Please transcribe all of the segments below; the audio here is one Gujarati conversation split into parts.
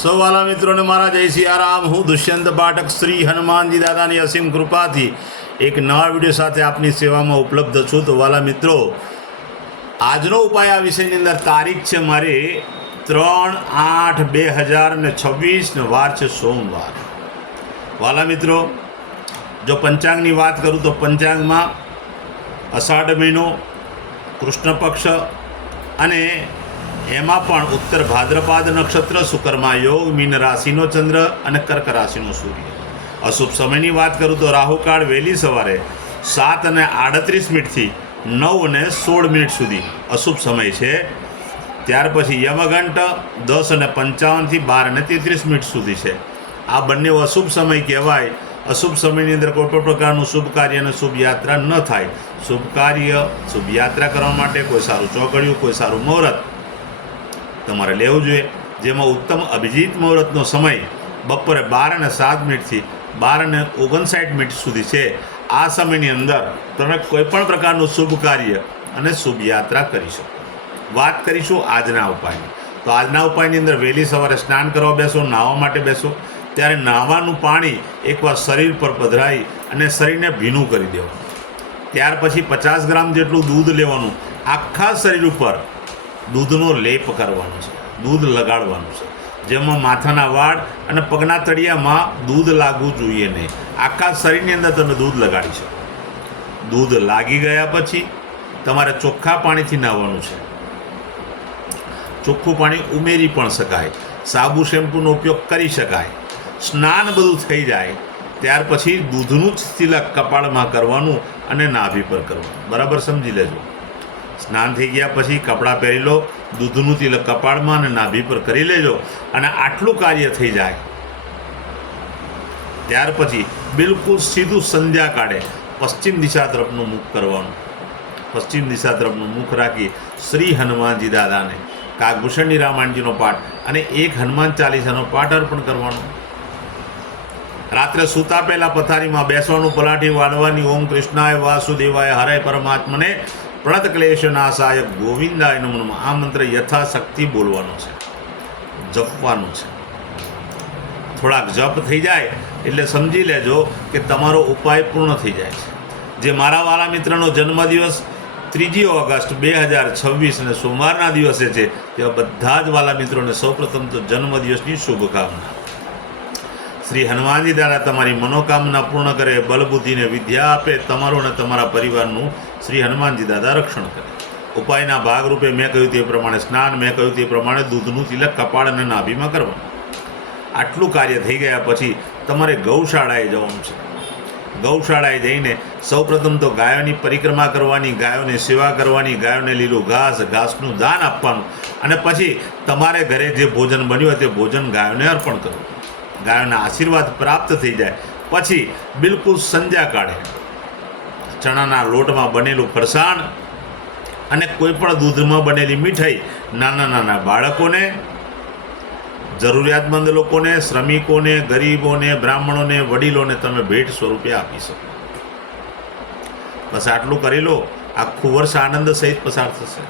સૌ વાલા મિત્રોને મારા જય સિયારામ. હું દુષ્યંત પાઠક શ્રી હનુમાનજી દાદાની અસીમ કૃપાથી એક નવા વિડીયો સાથે આપની સેવામાં ઉપલબ્ધ છું. તો વાલા મિત્રો, આજનો ઉપાય આ વિષયની અંદર તારીખ છે મારી 3/8/2026 ને વાર છે સોમવાર. વાલા મિત્રો, જો પંચાંગની વાત કરું તો પંચાંગમાં અષાઢ મહિનો, કૃષ્ણ પક્ષ અને એમાં પણ ઉત્તર ભાદ્રપાદ નક્ષત્ર, શુક્રમાં યોગ, મીન રાશિનો ચંદ્ર અને કર્ક રાશિનો સૂર્ય. અશુભ સમયની વાત કરું તો રાહુકાળ વહેલી સવારે 7:38 થી 9:16 સુધી અશુભ સમય છે. ત્યાર પછી યમઘંટ 10:55 થી 12:33 સુધી છે. આ બંને અશુભ સમય કહેવાય. અશુભ સમયની અંદર કોઈ પણ પ્રકારનું શુભ કાર્ય અને શુભ યાત્રા ન થાય. શુભ કાર્ય, શુભ યાત્રા કરવા માટે કોઈ સારું ચોઘડિયું, કોઈ સારું મુહૂર્ત તમારે લેવું જોઈએ. જેમાં ઉત્તમ અભિજીત મુહૂર્તનો સમય બપોરે 12:07 થી 12:59 સુધી છે. આ સમયની અંદર તમે કોઈપણ પ્રકારનું શુભ કાર્ય અને શુભ યાત્રા કરી શકો. વાત કરીશું આજના ઉપાયની. તો આજના ઉપાયની અંદર વહેલી સવારે સ્નાન કરવા બેસો, નાહવા માટે બેસો, ત્યારે નાહવાનું પાણી એકવાર શરીર પર પધરાવી અને શરીરને ભીનું કરી દેવું. ત્યાર પછી 50 ગ્રામ જેટલું દૂધ લેવાનું. આખા શરીર ઉપર દૂધનો લેપ કરવાનો છે, દૂધ લગાડવાનું છે. જેમાં માથાના વાળ અને પગના તળિયામાં દૂધ લાગવું જોઈએ નહીં. આખા શરીરની અંદર તમે દૂધ લગાડી શકો. દૂધ લાગી ગયા પછી તમારે ચોખ્ખા પાણીથી નાહવાનું છે. ચોખ્ખું પાણી ઉમેરી પણ શકાય, સાબુ શેમ્પૂનો ઉપયોગ કરી શકાય. સ્નાન બધું થઈ જાય ત્યાર પછી દૂધનું જ તિલક કપાળમાં કરવાનું અને નાભી પર કરવાનું. બરાબર સમજી લેજો. સ્નાન થઈ ગયા પછી કપડાં પહેરી લો, દૂધનું તિલક કપાળમાં અને નાભી પર કરી લેજો. અને આટલું કાર્ય થઈ જાય ત્યાર પછી બિલકુલ સીધું સંધ્યા કાળે પશ્ચિમ દિશા તરફનું મુખ કરવાનું. પશ્ચિમ દિશા તરફનું મુખ રાખી શ્રી હનુમાનજી દાદાને કાગભૂષણની રામાયણજીનો પાઠ અને એક હનુમાન ચાલીસાનો પાઠ અર્પણ કરવાનો. રાત્રે સૂતા પહેલાં પથારીમાં બેસવાનું, પલાઠી વાળવાની. ઓમ કૃષ્ણાય વાસુદેવાય હરે પરમાત્મને પ્રણત ક્લેશ નાશાય ગોવિંદાય નમઃ. આ મંત્ર યથાશક્તિ બોલવાનો છે, જપવાનો છે. થોડાક જપ થઈ જાય એટલે સમજી લેજો કે તમારો ઉપાય પૂર્ણ થઈ જાય છે. જે મારા વાલા મિત્રનો જન્મદિવસ 3 ઓગસ્ટ 2026 અને સોમવારના દિવસે છે, તેવા બધા જ વાલા મિત્રોને સૌપ્રથમ તો જન્મદિવસની શુભકામના. શ્રી હનુમાનજી દાદા તમારી મનોકામના પૂર્ણ કરે, બલબુદ્ધિને વિદ્યા આપે, તમારું અને તમારા પરિવારનું શ્રી હનુમાનજી દાદા રક્ષણ કરે. ઉપાયના ભાગરૂપે મેં કહ્યું તે પ્રમાણે સ્નાન, મેં કહ્યું તે પ્રમાણે દૂધનું તિલક કપાળ અને નાભીમાં કરવાનું. આટલું કાર્ય થઈ ગયા પછી તમારે ગૌશાળાએ જવાનું છે. ગૌશાળાએ જઈને સૌપ્રથમ તો ગાયોની પરિક્રમા કરવાની, ગાયોની સેવા કરવાની, ગાયોને લીલું ઘાસનું દાન આપવાનું. અને પછી તમારે ઘરે જે ભોજન બન્યું હોય તે ભોજન ગાયોને અર્પણ કરવું. ગાયોના આશીર્વાદ પ્રાપ્ત થઈ જાય પછી બિલકુલ સંધ્યા કાળે ચણાના લોટમાં બનેલું ફરસાણ અને કોઈ પણ દૂધમાં બનેલી મીઠાઈ નાના નાના બાળકોને, જરૂરિયાતમંદ લોકોને, શ્રમિકોને, ગરીબોને, બ્રાહ્મણોને, વડીલોને તમે ભેટ સ્વરૂપે આપી શકો. બસ આટલું કરી લો, આખું વર્ષ આનંદ સહિત પસાર થશે.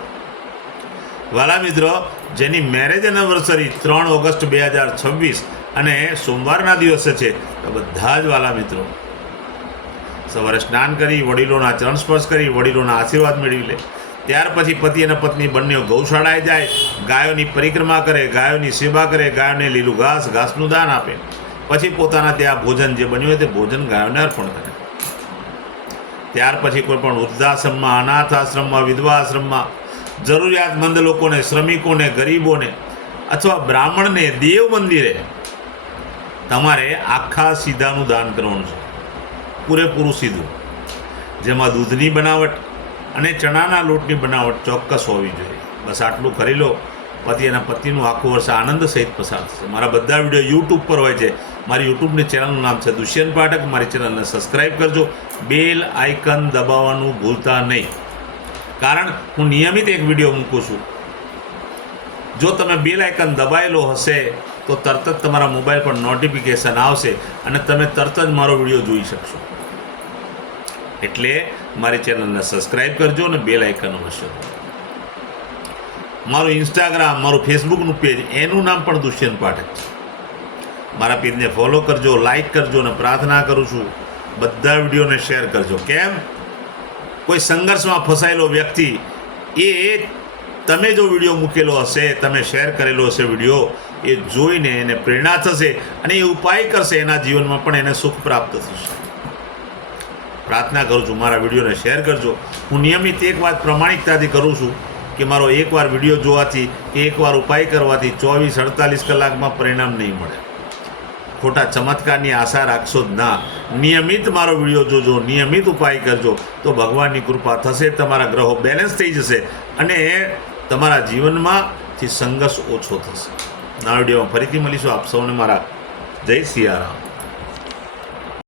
વાલા મિત્રો, જેની મેરેજ એનિવર્સરી 3 ઓગસ્ટ 2026 અને સોમવારના દિવસે છે, તો બધા જ વાલા મિત્રો સવારે સ્નાન કરી, વડીલોના ચરણ સ્પર્શ કરી, વડીલોના આશીર્વાદ મેળવી લે. ત્યાર પછી પતિ અને પત્ની બંને ગૌશાળાએ જાય, ગાયોની પરિક્રમા કરે, ગાયોની સેવા કરે, ગાયોને લીલું ઘાસનું દાન આપે. પછી પોતાના ત્યાં ભોજન જે બન્યું હોય તે ભોજન ગાયોને અર્પણ કરે. ત્યાર પછી કોઈ પણ વૃદ્ધાશ્રમમાં, અનાથ આશ્રમમાં, વિધવા આશ્રમમાં જરૂરિયાતમંદ લોકોને, શ્રમિકોને, ગરીબોને અથવા બ્રાહ્મણને દેવ મંદિરે તમારે આખા સીધાનું દાન કરવાનું છે, પૂરેપૂરું સીધું. જેમાં દૂધની બનાવટ અને ચણાના લોટની બનાવટ ચોક્કસ હોવી જોઈએ. બસ આટલું કરી લો, પતિ અને પત્નીનું આખું વર્ષ આનંદ સહિત પસાર થશે. મારા બધા વિડીયો યુટ્યુબ પર હોય છે. મારી યુટ્યુબની ચેનલનું નામ છે દુષ્યંત પાઠક. મારી ચેનલને સબસ્ક્રાઈબ કરજો. બેલ આઇકન દબાવવાનું ભૂલતા નહીં, કારણ હું નિયમિત એક વિડીયો મૂકું છું. જો તમે બેલ આઇકન દબાયેલો હશે તો તરત જ તમારા મોબાઈલ પર નોટિફિકેશન આવશે અને તમે તરત જ મારો વિડીયો જોઈ શકશો. એટલે મારી ચેનલને સબસ્ક્રાઈબ કરજો અને બેલ આઇકન અવશ્ય. મારું ઇન્સ્ટાગ્રામ, મારું ફેસબુકનું પેજ, એનું નામ પણ દુષ્યંત પાઠક છે. મારા પેજને ફોલો કરજો, લાઈક કરજો અને પ્રાર્થના કરું છું બધા વિડીયોને શેર કરજો. કેમ? કોઈ સંઘર્ષમાં ફસાયેલો વ્યક્તિ એ તમે જો વિડીયો મૂકેલો હશે, તમે શેર કરેલો હશે વિડીયો, એ જોઈને એને પ્રેરણા થશે અને એ ઉપાય કરશે, એના જીવનમાં પણ એને સુખ પ્રાપ્ત થશે. પ્રાર્થના કરું છું મારા વિડીયોને શેર કરજો. હું નિયમિત એક વાત પ્રમાણિકતાથી કરું છું કે મારો એકવાર વિડીયો જોવાથી કે એકવાર ઉપાય કરવાથી 24-48 કલાકમાં પરિણામ નહીં મળે. ખોટા ચમત્કારની આશા રાખશો જ ના. નિયમિત મારો વિડીયો જોજો, નિયમિત ઉપાય કરજો તો ભગવાનની કૃપા થશે, તમારા ગ્રહો બેલેન્સ થઈ જશે અને તમારા જીવનમાંથી સંઘર્ષ ઓછો થશે. નવા વિડીયોમાં ફરીથી મળીશું. આપ સૌને મારા જય સિયારામ.